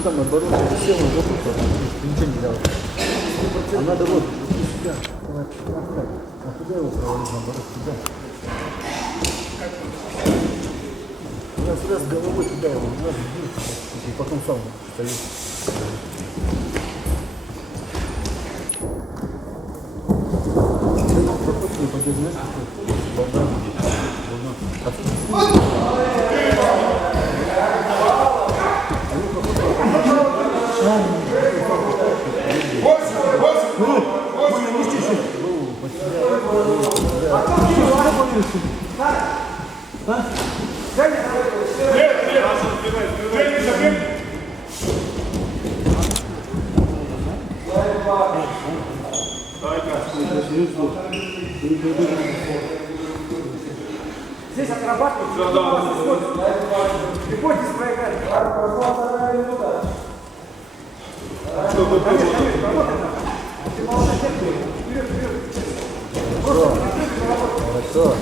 он там наоборот сел, он забыл, ничего не делал. А надо вот сюда, а куда его проводить, наоборот, сюда. Сюда с головой туда его надо и потом сам стоит. Не пойдет, знаешь, волна. Здесь отрабатывать, приходите проиграть. Хорошо.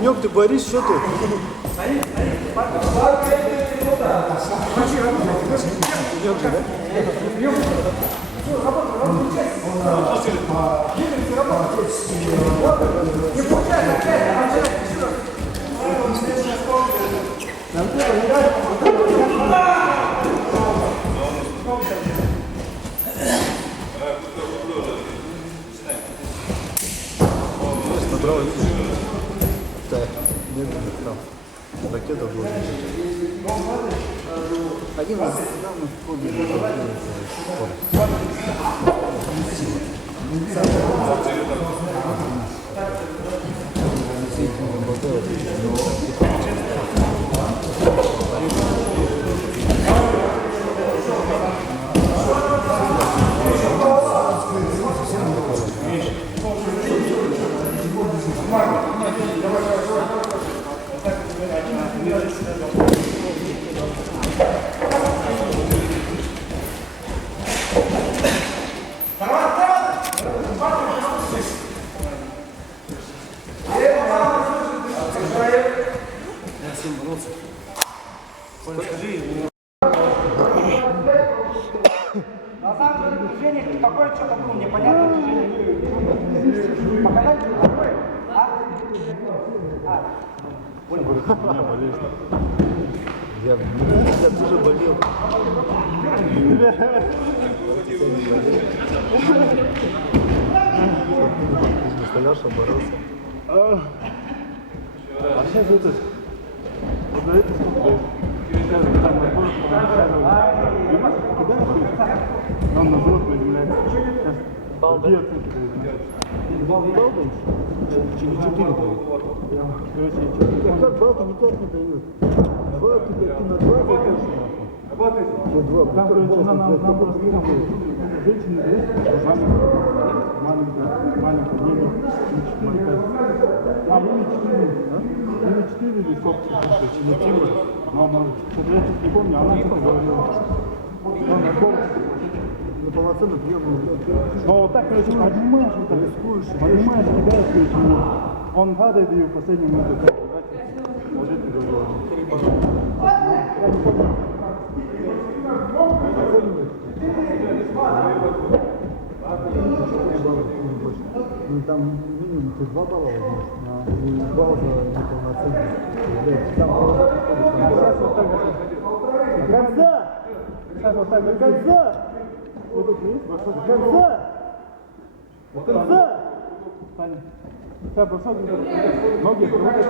Нёк, ты борись, что ты? Набрал, видишь? Да, медленно там. Ракета будет. Один из главных На самом деле движение какое что-то было непонятное движение. Показать какое? Я тоже болел. Настоящий боролся. А сейчас это... Вот на это сколько? Он наоборот приземляется. Сейчас другие оценки дают. Бал даешь? Через 4 дают. Короче, Как балки никак не дают. Балки такие на 2 закажешь. Что 2? там, короче, нам просто женщины дают, маленькая, не маленькая. А, или 4 или сколько? Или Тимур. Ну, может, что-то я не помню, она что говорила. Ну, полноценно прием. Ну, вот так, короче, поднимаешь, вот так, Рискуешь, поднимаешь, кидаешь, короче, он падает и в последний момент так, вот это говорил. Я не помню. Ну, там минимум ты 2 балла возьмешь, и балл за неполноценность. Там полнота приходишь, там до конца! Сейчас вот так, До конца! вот тут есть, До конца! До конца! Саня. Сейчас бросок, ноги открывают,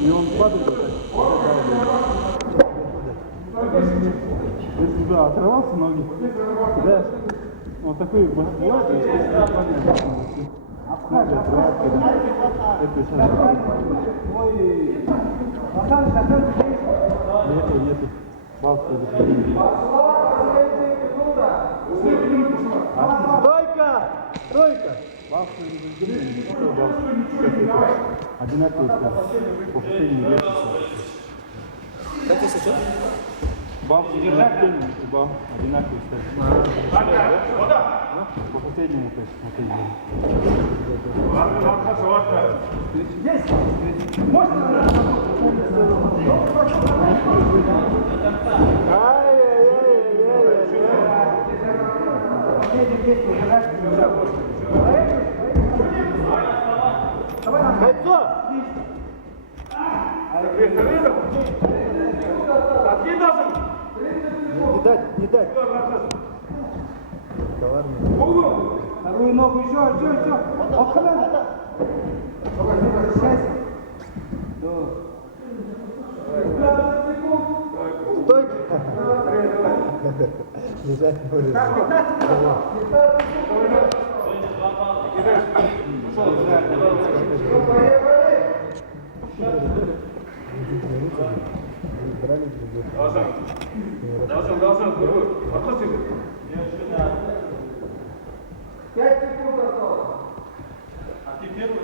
и он падает вот так. Если бы оторвался ноги, кидаешь. Вот такой бывает, если это сейчас. Нету. Бабка Тройка! Тройка! бабка одинаково по последнему весу. Как если что? Бабка одинаково по последнему тесту. Кольцо! Не дать. Вторую ногу еще. Около. Стойка! Лежать может. Должен. 5 секунд осталось. А ты первый